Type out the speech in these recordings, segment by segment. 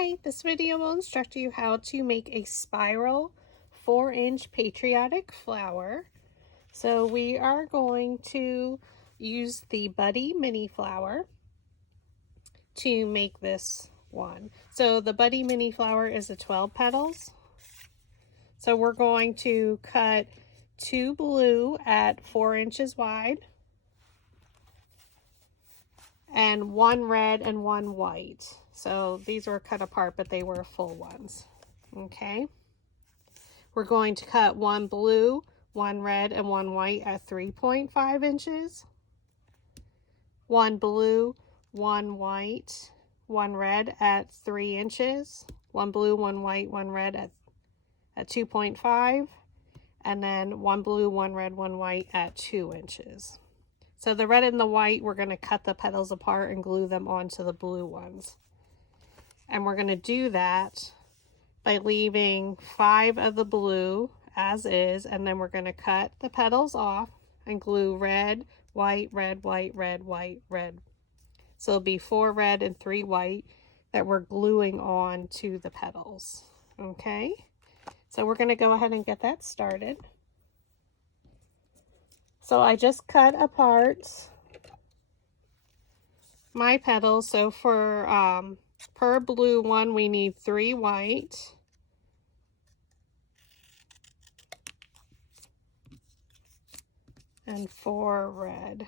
Hi, this video will instruct you how to make a spiral 4-inch patriotic flower. So we are going to use the Buddy mini flower to make this one. So the Buddy mini flower is a 12 petals. So we're going to cut 2 blue at 4 inches wide and 1 red and 1 white. So these were cut apart, but they were full ones. Okay. We're going to cut 1 blue, 1 red, and 1 white at 3.5 inches. 1 blue, 1 white, 1 red at 3 inches. 1 blue, 1 white, 1 red at 2.5. And then 1 blue, 1 red, 1 white at 2 inches. So the red and the white, we're going to cut the petals apart and glue them onto the blue ones. And we're going to do that by leaving 5 of the blue as is, and then we're going to cut the petals off and glue red, white, red, white, red, white, red. So it'll be 4 red and 3 white that we're gluing on to the petals. Okay, so we're going to go ahead and get that started. So I just cut apart my petals. So for per blue one, we need 3 white, and 4 red.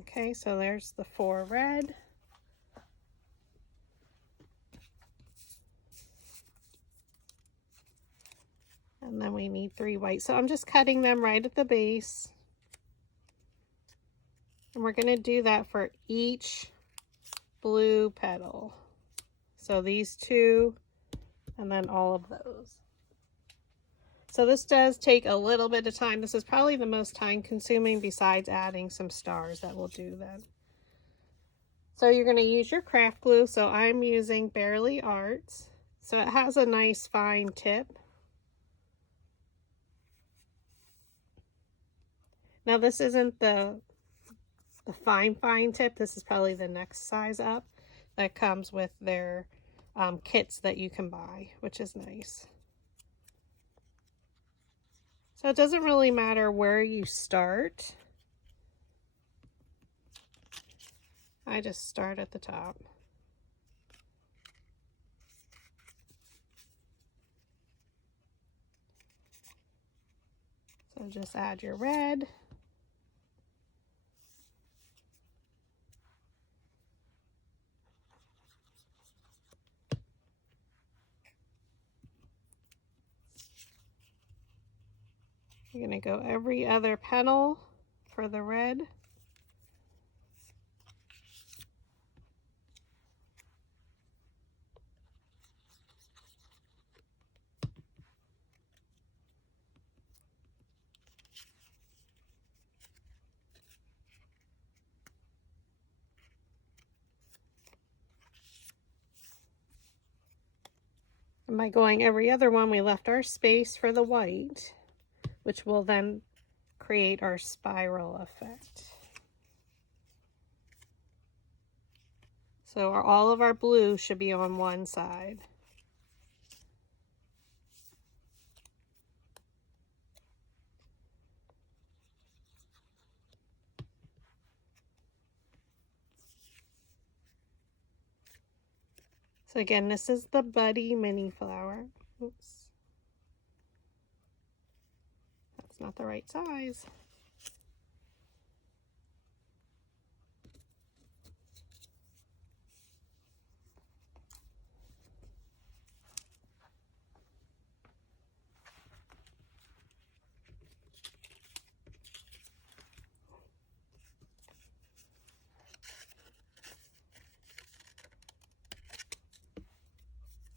Okay, so there's the 4 red. And then we need 3 white. So I'm just cutting them right at the base. And we're going to do that for each blue petal. So these 2, and then all of those. So this does take a little bit of time. This is probably the most time consuming besides adding some stars that will do that. So you're going to use your craft glue. So I'm using Barely Arts. So it has a nice fine tip. Now this isn't the fine tip. This is probably the next size up that comes with their kits that you can buy, which is nice. So it doesn't really matter where you start. I just start at the top. So just add your red. You're going to go every other petal for the red. And by going every other one, we left our space for the white, which will then create our spiral effect. So all of our blue should be on one side. So again, this is the Buddy mini flower. Oops. That's not the right size.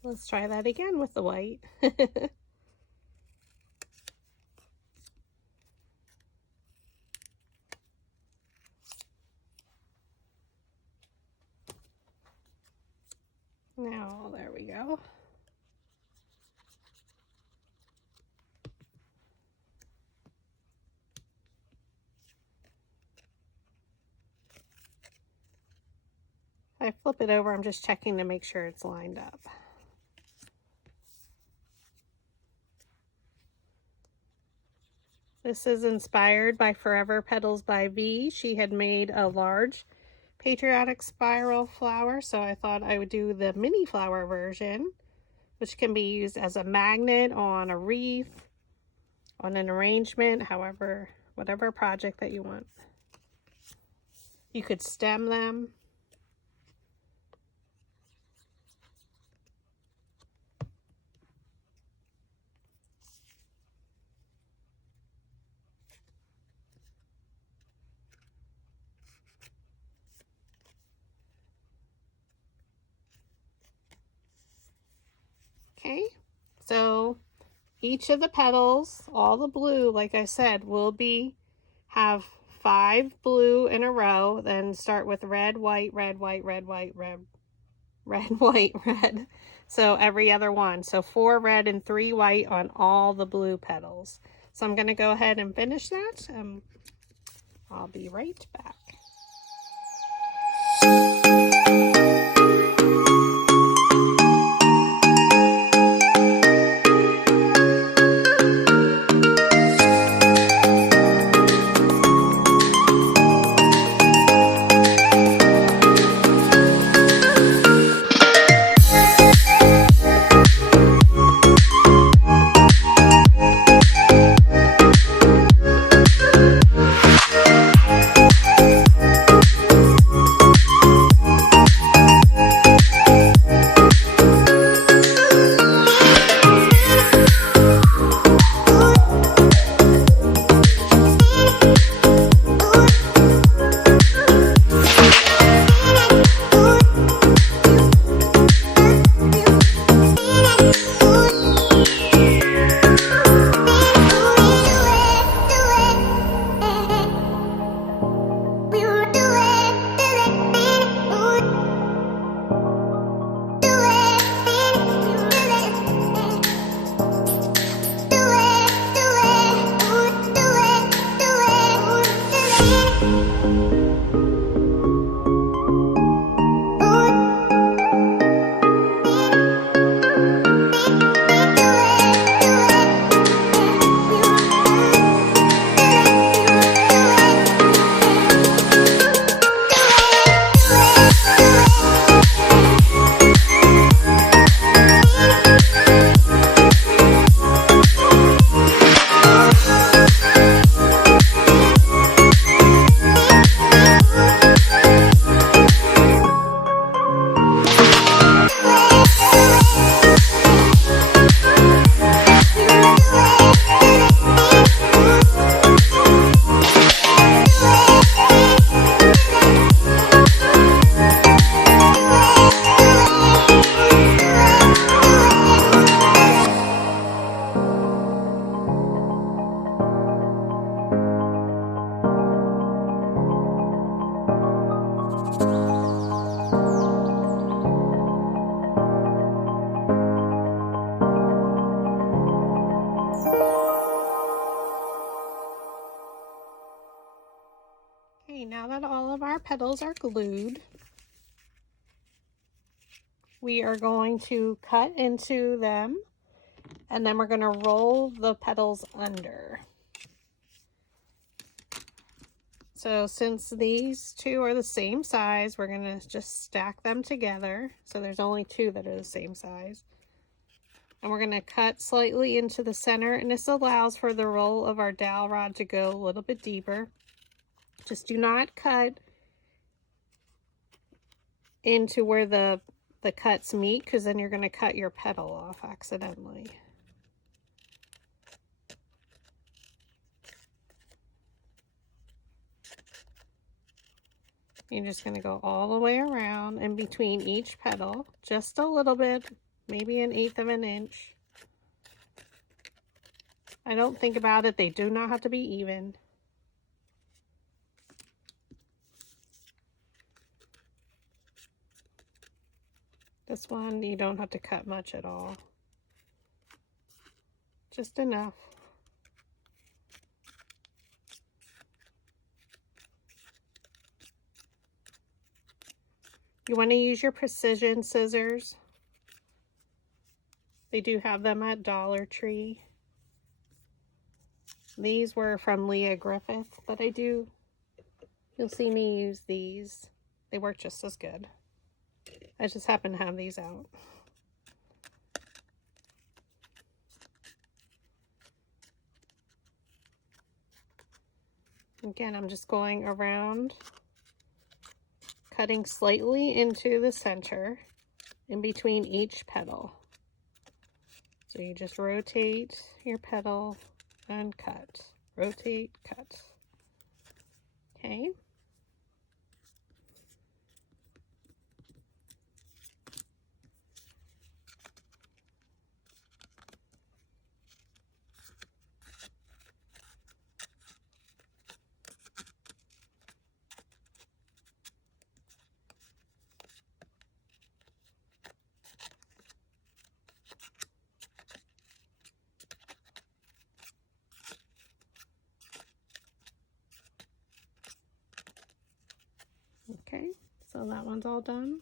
Let's try that again with the white. Now, there we go. If I flip it over, I'm just checking to make sure it's lined up. This is inspired by Forever Petals by V. She had made a large Patriotic spiral flower, so I thought I would do the mini flower version, which can be used as a magnet on a wreath, on an arrangement, however, whatever project that you want. You could stem them. Okay, so each of the petals, all the blue, like I said, will have 5 blue in a row, then start with red, white, red, white, red, white, red, red, white, red. So every other one. So 4 red and 3 white on all the blue petals. So I'm going to go ahead and finish that. I'll be right back. Okay, now that all of our petals are glued, we are going to cut into them, and then we're going to roll the petals under. So since these two are the same size, we're going to just stack them together. So there's only 2 that are the same size. And we're going to cut slightly into the center, and this allows for the roll of our dowel rod to go a little bit deeper. Just do not cut into where the cuts meet, because then you're going to cut your petal off accidentally. You're just going to go all the way around in between each petal, just a little bit, maybe 1/8 of an inch. I don't think about it. They do not have to be even. This one, you don't have to cut much at all. Just enough. You want to use your precision scissors. They do have them at Dollar Tree. These were from Leah Griffith, but you'll see me use these. They work just as good. I just happen to have these out. Again, I'm just going around, cutting slightly into the center in between each petal. So you just rotate your petal and cut. Rotate, cut. Okay. Okay, so that one's all done.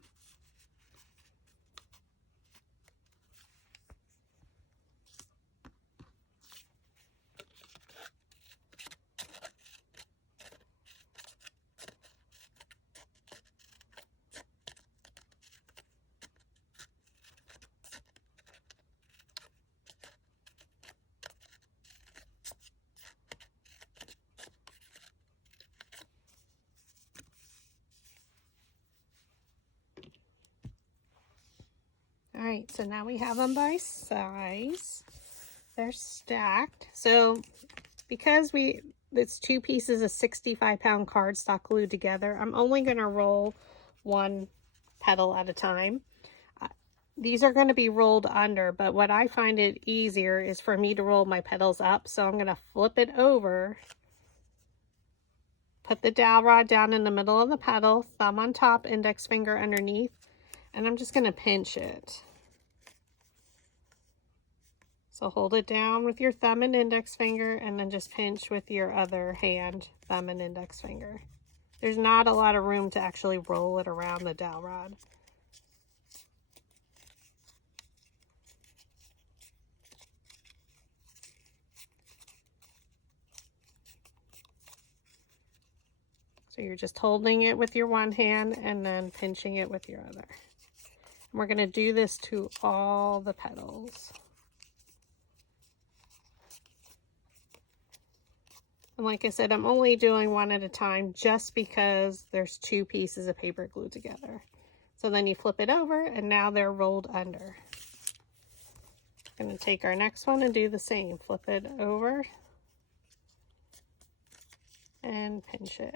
All right, so now we have them by size. They're stacked. So because it's 2 pieces of 65-pound cardstock glued together, I'm only going to roll one petal at a time. These are going to be rolled under, but what I find it easier is for me to roll my petals up. So I'm going to flip it over, put the dowel rod down in the middle of the petal, thumb on top, index finger underneath, and I'm just going to pinch it. So hold it down with your thumb and index finger, and then just pinch with your other hand, thumb and index finger. There's not a lot of room to actually roll it around the dowel rod. So you're just holding it with your one hand and then pinching it with your other. And we're going to do this to all the petals. And like I said, I'm only doing one at a time just because there's 2 pieces of paper glued together. So then you flip it over and now they're rolled under. I'm going to take our next one and do the same. Flip it over and pinch it.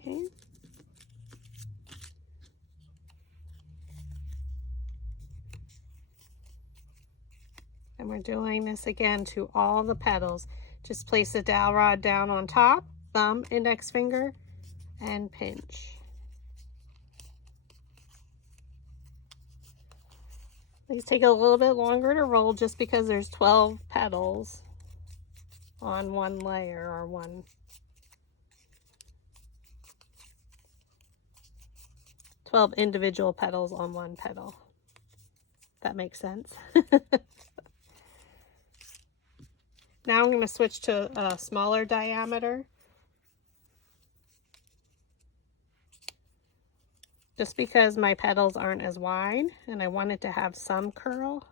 Okay. And we're doing this again to all the petals. Just place the dowel rod down on top, thumb, index finger, and pinch. These take a little bit longer to roll just because there's 12 petals on one layer or 12 individual petals on one petal. If that makes sense. Now I'm going to switch to a smaller diameter. Just because my petals aren't as wide and I want it to have some curl.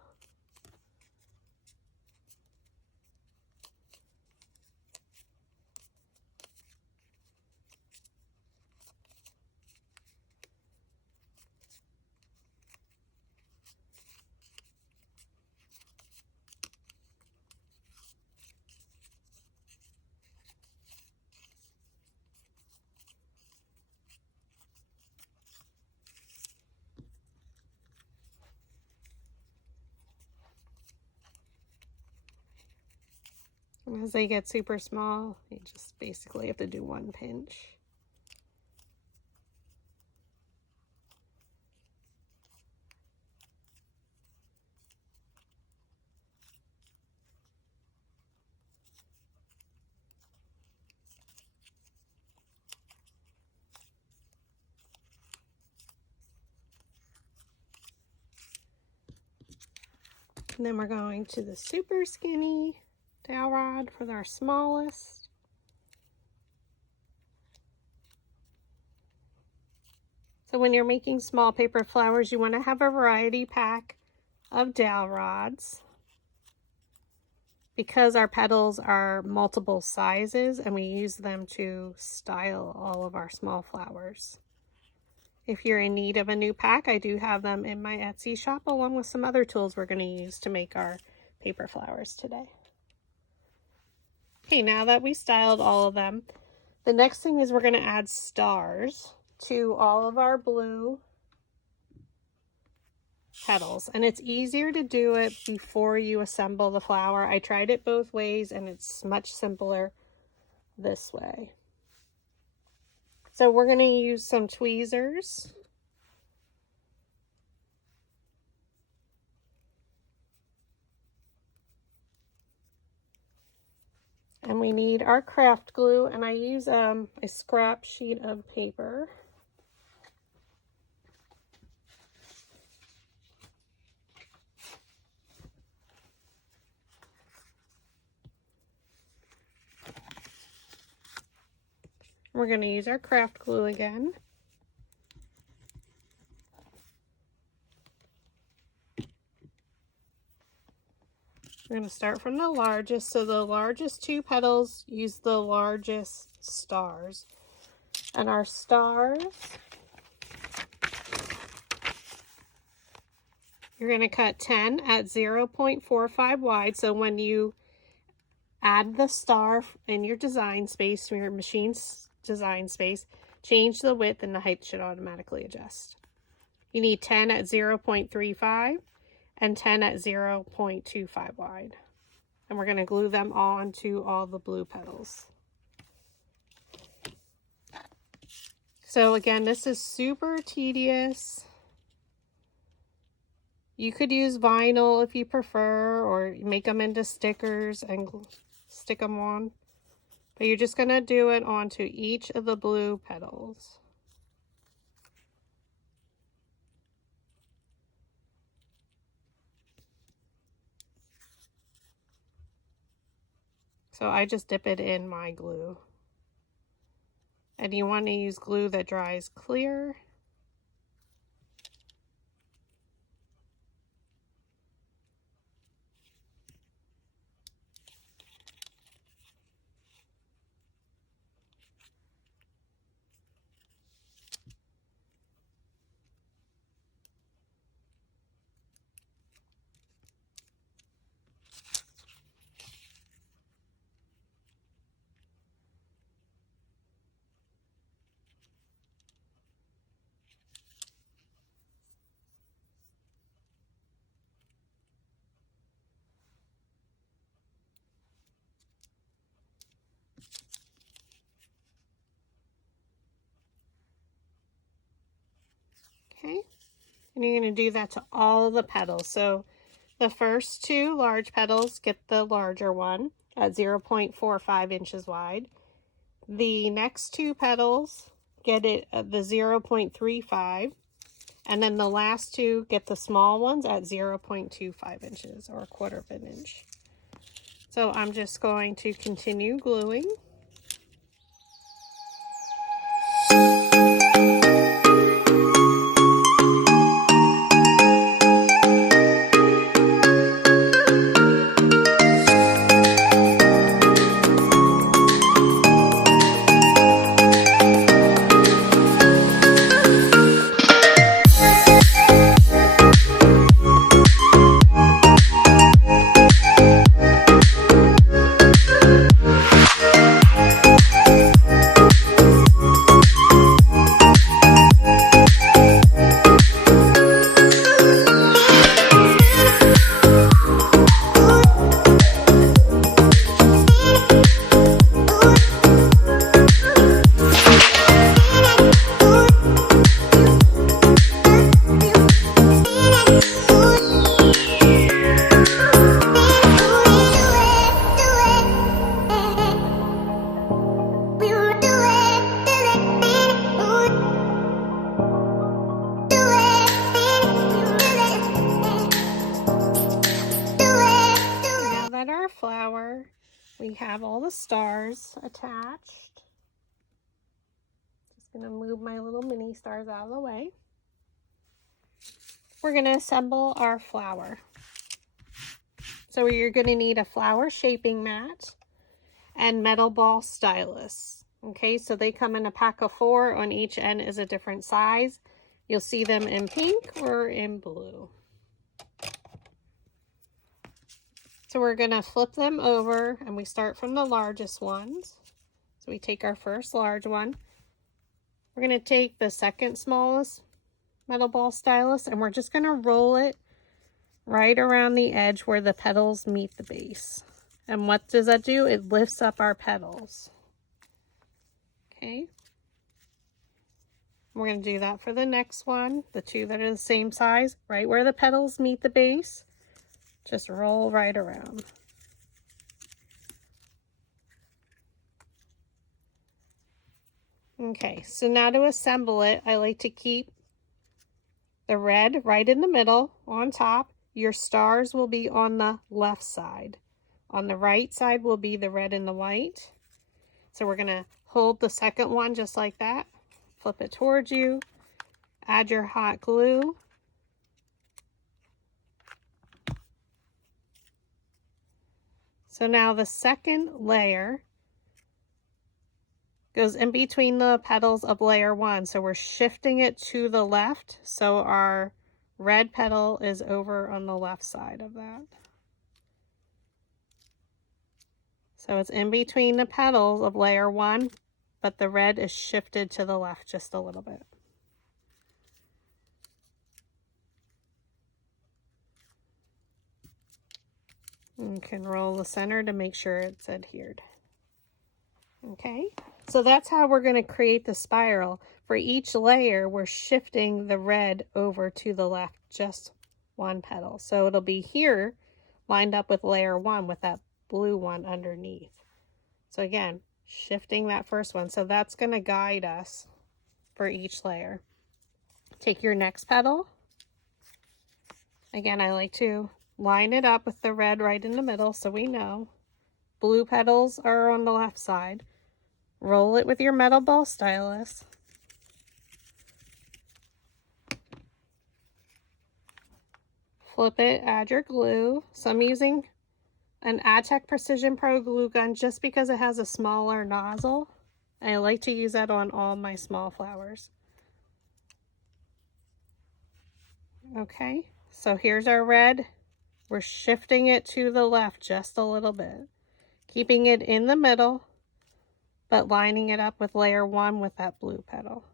And as they get super small, you just basically have to do one pinch. And then we're going to the super skinny dowel rod for our smallest. So when you're making small paper flowers, you want to have a variety pack of dowel rods because our petals are multiple sizes and we use them to style all of our small flowers. If you're in need of a new pack, I do have them in my Etsy shop along with some other tools we're going to use to make our paper flowers today. Okay, now that we styled all of them, the next thing is we're going to add stars to all of our blue petals. And it's easier to do it before you assemble the flower. I tried it both ways and it's much simpler this way. So we're going to use some tweezers. And we need our craft glue, and I use a scrap sheet of paper. We're going to use our craft glue again. We're going to start from the largest. So the largest two petals use the largest stars. And our stars, you're going to cut 10 at 0.45 wide. So when you add the star in your design space, from your machine's design space, change the width and the height should automatically adjust. You need 10 at 0.35 and 10 at 0.25 wide. And we're going to glue them onto all the blue petals. So again, this is super tedious. You could use vinyl if you prefer, or make them into stickers and stick them on. But you're just going to do it onto each of the blue petals. So I just dip it in my glue. And you want to use glue that dries clear. Okay, and you're going to do that to all the petals. So the first two large petals get the larger one at 0.45 inches wide. The next two petals get it at the 0.35, and then the last two get the small ones at 0.25 inches, or a quarter of an inch. So I'm just going to continue gluing. have all the stars attached. Just gonna move my little mini stars out of the way. We're gonna assemble our flower. So you're gonna need a flower shaping mat and metal ball stylus. Okay, so they come in a pack of 4. On each end is a different size. You'll see them in pink or in blue. So we're gonna flip them over and we start from the largest ones. So we take our first large one. We're gonna take the second smallest metal ball stylus and we're just gonna roll it right around the edge where the petals meet the base. And what does that do? It lifts up our petals. Okay. We're going to do that for the next one, the 2 that are the same size, right where the petals meet the base. Just roll right around. Okay, so now to assemble it, I like to keep the red right in the middle on top. Your stars will be on the left side. On the right side will be the red and the white. So we're going to hold the second one just like that. Flip it towards you. Add your hot glue. So now the second layer goes in between the petals of layer 1. So we're shifting it to the left. So our red petal is over on the left side of that. So it's in between the petals of layer 1, but the red is shifted to the left just a little bit. You can roll the center to make sure it's adhered. Okay, so that's how we're going to create the spiral. For each layer, we're shifting the red over to the left, just one petal. So it'll be here lined up with layer 1 with that blue one underneath. So again, shifting that first one. So that's going to guide us for each layer. Take your next petal. Again, I like to line it up with the red right in the middle so we know. Blue petals are on the left side. Roll it with your metal ball stylus. Flip it, add your glue. So I'm using an Aztec Precision Pro glue gun just because it has a smaller nozzle. And I like to use that on all my small flowers. Okay, so here's our red. We're shifting it to the left just a little bit, keeping it in the middle, but lining it up with layer 1 with that blue petal.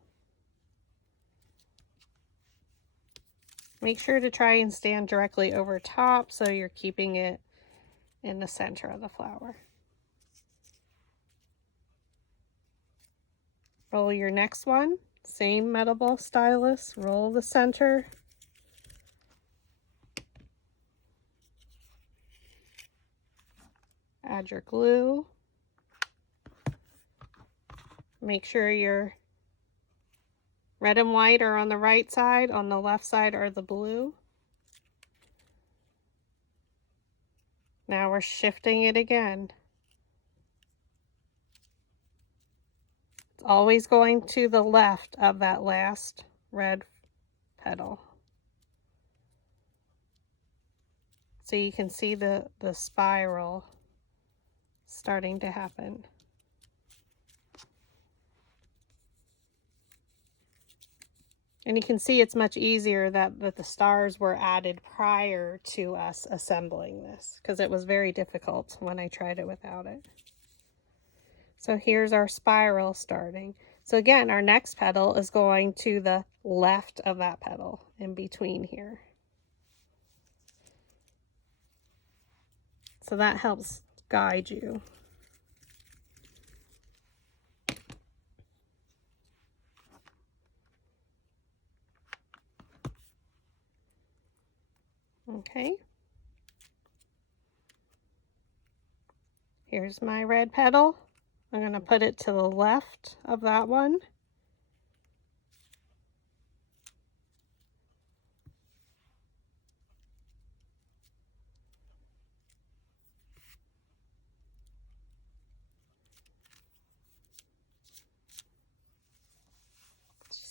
Make sure to try and stand directly over top so you're keeping it in the center of the flower. Roll your next one, same metal ball stylus, roll the center. Add your glue. Make sure your red and white are on the right side, on the left side are the blue. Now we're shifting it again. It's always going to the left of that last red petal. So you can see the spiral starting to happen. And you can see it's much easier that the stars were added prior to us assembling this, because it was very difficult when I tried it without it. So here's our spiral starting. So again, our next petal is going to the left of that petal in between here. So that helps guide you. Okay. Here's my red petal. I'm going to put it to the left of that one.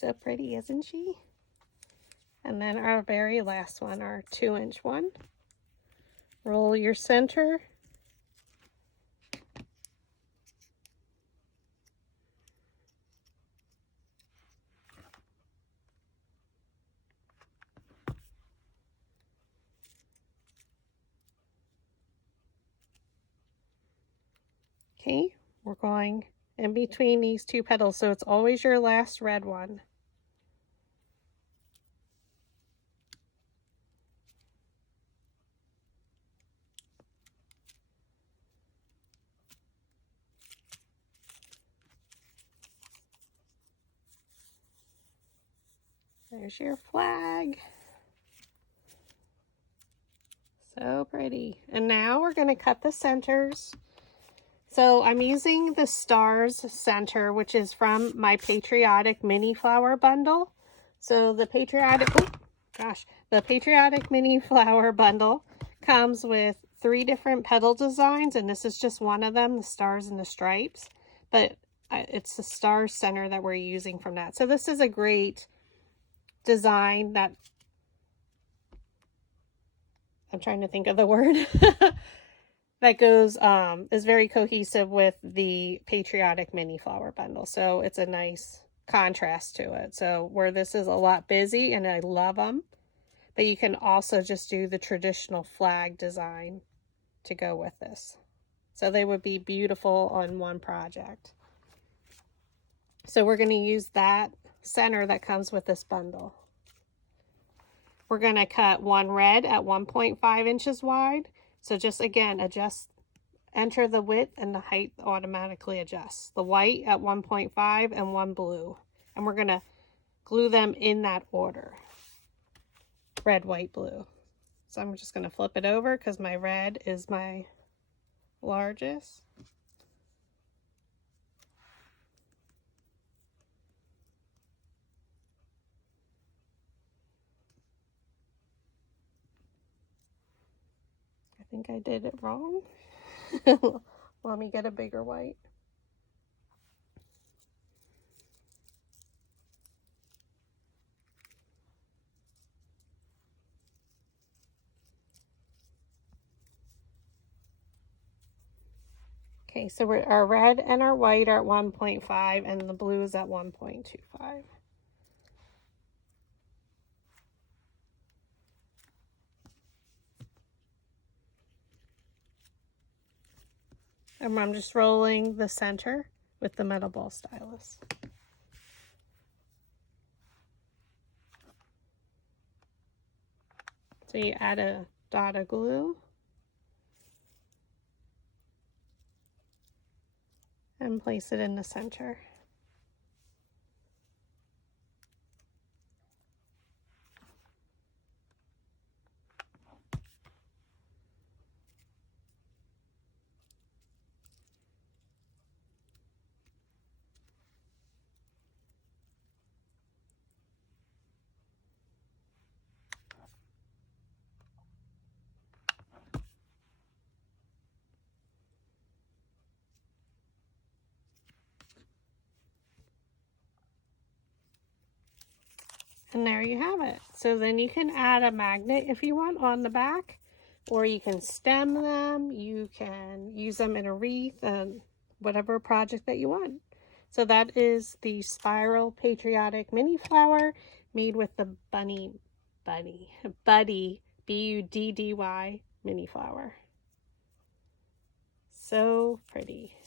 so pretty, isn't she? And then our very last one, our 2-inch one. Roll your center. Okay, we're going in between these two petals, so it's always your last red one. There's your flag. So pretty. And now we're going to cut the centers. So I'm using the Stars center, which is from my Patriotic mini flower bundle. So the Patriotic, the Patriotic mini flower bundle comes with 3 different petal designs, and this is just one of them, the stars and the stripes. But it's the Stars center that we're using from that. So this is a great design that, I'm trying to think of the word, that goes, is very cohesive with the Patriotic mini flower bundle. So it's a nice contrast to it. So where this is a lot busy, and I love them, but you can also just do the traditional flag design to go with this. So they would be beautiful on one project. So we're going to use that center that comes with this bundle. We're going to cut one red at 1.5 inches wide. So just again, enter the width and the height automatically adjusts. The white at 1.5 and one blue. And we're going to glue them in that order. Red, white, blue. So I'm just going to flip it over because my red is my largest. I think I did it wrong. Let me get a bigger white. Okay, so our red and our white are at 1.5 and the blue is at 1.25. And I'm just rolling the center with the metal ball stylus. So you add a dot of glue and place it in the center. And there you have it. So then you can add a magnet if you want on the back, or you can stem them, you can use them in a wreath, and whatever project that you want. So that is the Spiral Patriotic mini flower made with the Buddy, B-U-D-D-Y mini flower. So pretty.